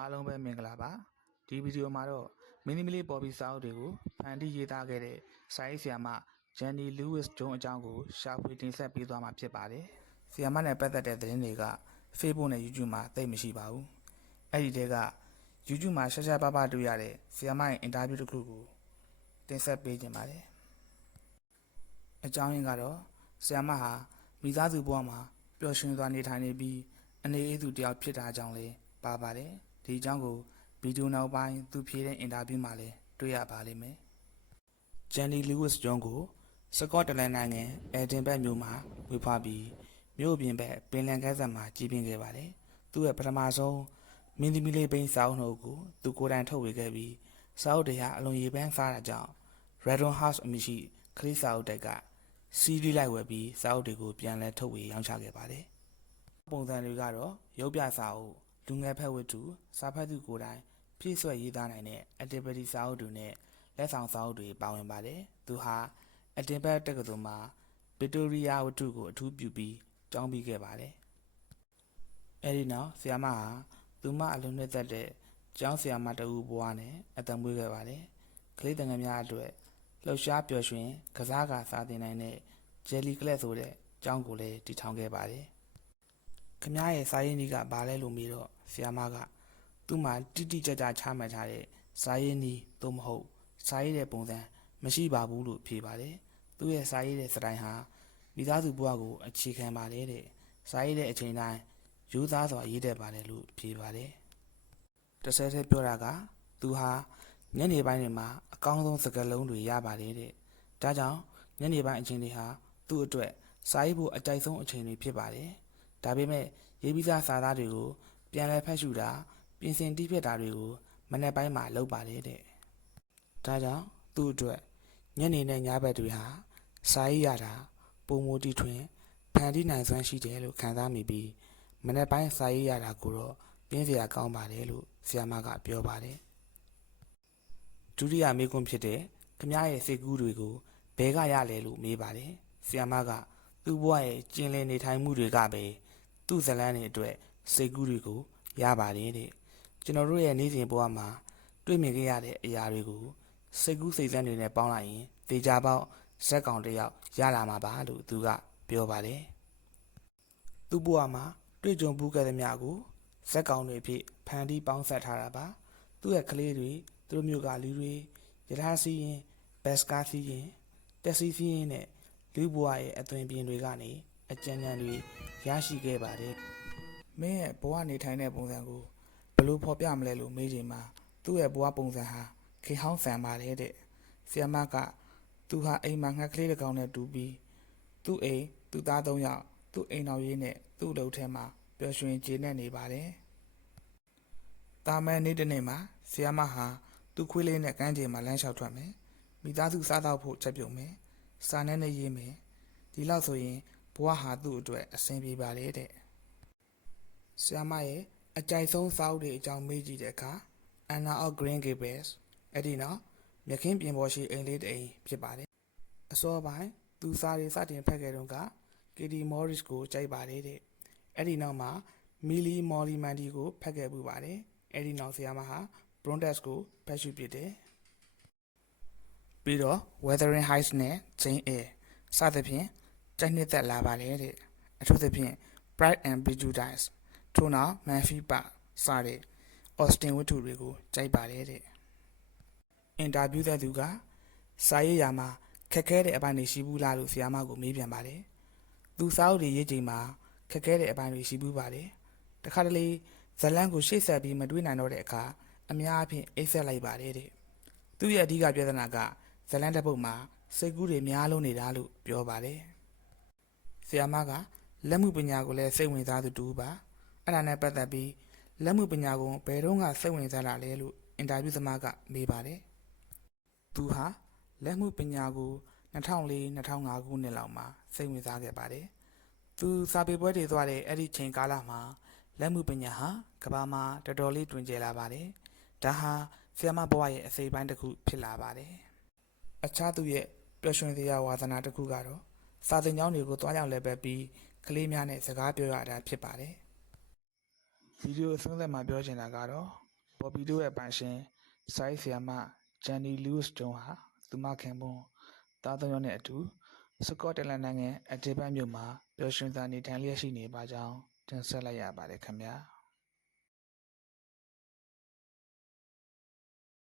အားလုံးပဲမင်္ဂလာပါဒီဗီဒီယိုမှာတော့မင်းသမီးလေးပေါ်ပြီးစာအုပ်တွေကိုဖန်တီးရေးသားခဲ့တဲ့စာရေးဆရာမဂျန်နီလူးဝစ်ဂျုံအကြောင်းကိုရှာဖွေတင်ဆက်ပေးသွားမှာဖြစ်ပါတယ်ဆရာမနဲ့ပတ်သက်တဲ့သတင်းတွေက Facebook နဲ့ YouTube မှာသိပ်မရှိပါဘူးအဲ့ဒီတဲက YouTube မှာရှားပါးပါးတွေ့ရတဲ့ဆရာမရဲ့အင်တာဗျူးတစ်ခုကိုတင်ဆက်ပေးခြင်းပါတယ်အကြောင်းရင်းကတော့ဆရာမဟာမိသားစုဘဝမှာပျော်ရွှင်စွာနေထိုင်နေပြီးအနေအေးသူတယောက်ဖြစ်တာကြောင့်လည်းပါပါတယ်ဒီအကြောင်းကိုဗီဒီယိုနောက်ပိုင်းသူဖြေတဲ့အင်တာဗျူးမှာလည်းတွေ့ရပါလိမ့်မယ်ဂျန်နီလူးဝစ်ဂျွန်ကိုစကော့တလန်နိုင်ငံအဒင်ဘတ်မြို့မှာဝေဖွားပြီးမြို့ပြင်ဘက်ပင်လယ်ကမ်းစပ်မှာကြီးပြင်းခဲ့ပါတယ်သူ့ရဲ့ပထမဆုံးမင်းသမီးလေးပိန်းစာအုပ်နှုတ်ကိုသူကိုယ်တိုင်ထုတ်ဝေခဲ့ပြီးစာအုပ်တွေဟာအလွန်ရေးပန်းစားတာကြောင့် Redon House အမည်ရှိခရီးစာအုပ်တိုက်ကစီးရီးလိုက်ဝယ်ပြီးစာအုပ်တွေကိုပြန်လည်ထုတ်ဝေရောင်းချခဲ့ပါတယ်ပုံစံတွေကတော့ရုပ်ပြစာအုပ်လူငယ်ဖက်ဝတ္ထုစာဖတ်သူကိုယ်တိုင်ဖြည့်ဆွက်ရေးသားနိုင်တဲ့ activity စာအုပ်တွေနဲ့လက်ဆောင်စာအုပ်တွေပါဝင်ပါတယ်သူဟာအတင်ဘတ်တက္ကသိုလ်မှာဗစ်တိုးရီးယားဝတ္ထုကိုအထူးပြုပြီးကျောင်းပြီးခဲ့ပါတယ်အဲဒီနောက်ဆရာမဟာသူမအလွန်နှစ်သက်တဲ့ကျောင်းဆရာမတဦးဘဝနဲ့အသက်မွေးခဲ့ပါတယ်ကလေးတငယ်များအတွက်လှုပ်ရှားပျော်ရွှင်ကစားကာစာသင်နိုင်တဲ့ဂျယ်လီကလပ်ဆိုတဲ့ကျောင်းကိုလည်းတည်ထောင်ခဲ့ပါတယ်ခင်ဗျားရဲ့စာရေးနည်းကဘာလဲလို့မေးတော့ဆရာမကသူ့မှာတိတိကျကျချမှတ်ထားတဲ့စာရေးနည်းသို့မဟုတ်စာရေးတဲ့ပုံစံမရှိပါဘူးလို့ဖြေပါတယ်သူ့ရဲ့စာရေးတဲ့စတိုင်ဟာမိသားစုဘဝကိုအခြေခံပါတယ်တဲ့စာရေးတဲ့အချိန်တိုင်းရိုးသားစွာရေးတတ်ပါတယ်လို့ဖြေပါတယ်တစ်ဆက်တည်းပြောတာကသူဟာညနေပိုင်းတွေမှာအကောင်းဆုံးစကားလုံးတွေရပါတယ်တဲ့ဒါကြောင့်ညနေပိုင်းအချိန်တွေဟာသူ့အတွက်စာရေးဖို့အကြိုက်ဆုံးအချိန်တွေဖြစ်ပါတယ်ဒါပေမဲ့ရေးပြီးသားစာသားတွေကိုပြန်လည်ဖတ်ရှုတာပြင်ဆင်တီးဖြတ်တာတွေကိုမနေ့ပိုင်းမှာလုပ်ပါတယ်တဲ့ဒါကြောင့်သူ့အတွက်ညနေနဲ့ညဘက်တွေဟာစာရေးရတာပုံမူတီထွင်ဖန်တီးနိုင်စွမ်းရှိတယ်လို့ခံစားမိပြီးမနေ့ပိုင်းစာရေးရတာကိုတော့ပြင်းစရာကောင်းပါတယ်လို့ဆရာမကပြောပါတယ်ဒုတိယမေးခွန်းဖြစ်တဲ့ခမရဲ့စိတ်ကူးတွေကိုဘဲကရလဲလို့မေးပါတယ်ဆရာမကသူ့ဘဝရဲ့ကျင်လည်နေထိုင်မှုတွေကပဲသူ့ဇလန်းတွေအတွက်စိတ်ကူးတွေကိုရပါတယ်တဲ့ကျွန်တော်တို့ရဲ့နေ့စဉ်ဘဝမှာတွေ့မြင်ခဲ့ရတဲ့အရာတွေကိုစိတ်ကူးစိတ်ဆန်းတွေနဲ့ပေါင်းလိုက်ရင်ဒေကြပေါက်ဇက်ကောင်တစ်ယောက်ရလာမှာပါလို့သူကပြောပါတယ်သူ့ဘဝမှာတွေ့ကြုံဘူးခဲ့သမျှကိုဇက်ကောင်တွေအဖြစ်ဖန်တီးပေါင်းဆက်ထားတာပါသူ့ရဲ့ကလေးတွေသူတို့မျိုးကလူတွေယထာစီးရင်ဘက်စကားစီးရင်တက်စီးစီးရင်နဲ့လူဘဝရဲ့အသွင်ပြင်တွေကနေအကြံဉာဏ်တွေရရှိခဲ့ပါတယ်မင်းရဲ့ဘဝနေထိုင်တဲ့ပုံစံကိုဘယ်လိုဖော်ပြမလဲလို့မေးချိန်မှာသူ့ရဲ့ဘဝပုံစံဟာခေဟောင်းဆန်ပါတယ်တဲ့ဆီယမကသူဟာအိမ်မှာငှက်ကလေးတစ်ကောင်နဲ့တူပြီးသူ့အိမ်သူ့သား၃ယောက်သူ့အိမ်တော်ရေးနဲ့သူ့အလုပ်ထဲမှာပျော်ရွှင်ကျေနပ်နေပါတယ်တာမန်နေ့တစ်နေ့မှာဆီယမဟာသူ့ခွေးလေးနဲ့ကမ်းခြေမှာလမ်းလျှောက်ထွက်မယ်မိသားစုစားတော့ဖို့ချက်ပြုတ်မယ်စာနဲ့ရေးမယ်ဒီလောက်ဆိုရင်ဘဝဟာသူ့အတွက်အဆင်ပြေပါတယ်တဲ့ဆရာမရဲ့အကြိုက်ဆုံးစာအုပ်တွေအကြောင်းမေးကြည့်တဲ့အခါ Anna of Green Gables အဲ့ဒီနောက်မြခင်းပြင်ပေါ်ရှိအိမ်လေးတစ်အိမ်ဖြစ်ပါတယ်အစောပိုင်းသူစာတွေစတင်ဖတ်ခဲ့တုန်းက Katie Morris ကိုကြိုက်ပါတယ်တဲ့အဲ့ဒီနောက်မှာ Millie Molly Mandy ကိုဖတ်ခဲ့ပူပါတယ်အဲ့ဒီနောက်ဆရာမဟာ Brontes ကိုဖတ်ရှုပြတယ်ပြီးတော့ Wuthering Heights နဲ့ Jane Eyre စသဖြင့်ကြိုက်နှစ်သက်လာပါလေတဲ့အထူးသဖြင့် Pride and Prejudice ထို့နောက် Manfy Park စတဲ့ Austen ဝတ္ထုတွေကိုကြိုက်ပါတယ်တဲ့အင်တာဗျူးတဲ့သူကစာရေးရာမှာခက်ခဲတဲ့အပိုင်းတွေရှိဘူးလားလို့ဆရာမကိုမေးပြန်ပါတယ်သူစာအုပ်တွေရေးချိန်မှာခက်ခဲတဲ့အပိုင်းတွေရှိဘူးပါတယ်တခါတလေဇလန်းကိုရှေ့ဆက်ပြီးမတွေးနိုင်တော့တဲ့အခါအများအပြားအိတ်ဆက်လိုက်ပါတယ်တဲ့သူ့ရဲ့အဓိကပြဿနာကဇလန်းတစ်ပုဒ်မှာစိတ်ကူးတွေများလုံးနေတာလို့ပြောပါတယ်ဆရာမကလက်မှုပညာကိုလည်းစိတ်ဝင်စားသူတူပါအဲ့ဒါနဲ့ပတ်သက်ပြီးလက်မှုပညာကိုဘယ်တော့မှစိတ်ဝင်စားလာလဲလို့အင်တာဗျူးသမားကမေးပါတယ်သူဟာလက်မှုပညာကို2004-2005ခုနှစ်လောက်မှာစိတ်ဝင်စားခဲ့ပါတယ်သူစာပေပွဲတွေသွားတဲ့အဲ့ဒီချိန်ကာလမှာလက်မှုပညာဟာကမ္ဘာမှာတော်တော်လေးတွင်ကျယ်လာပါတယ်ဒါဟာဆီယမဘဝရဲ့အစိပ်ပိုင်းတစ်ခုဖြစ်လာပါတယ်အခြားသူရဲ့ပျော်ရွှင်စရာဝါသနာတစ်ခုကတော့စာသင်ကျောင်းတွေကိုတွားရောက်လည်ပတ်ပြီးကလေးများနဲ့စကားပြောရတာဖြစ်ပါတယ်ဗီဒီယိုအဆုံးသတ်မှာပြောချင်တာကတော့ ပေါ်ပီတို့ရဲ့ပိုင်ရှင်စာရေးဆရာမဂျန်နီလူးစ်ဂျွန်ဟာသူမခင်ပွန်းသားသုံးယောက်နဲ့အတူစကော့တလန်နိုင်ငံအက်ဒီဘတ်မြို့မှာပျော်ရွှင်စွာနေထိုင်လျက်ရှိနေပါကြောင်းတင်ဆက်လိုက်ရပါတယ်ခင်ဗျာ။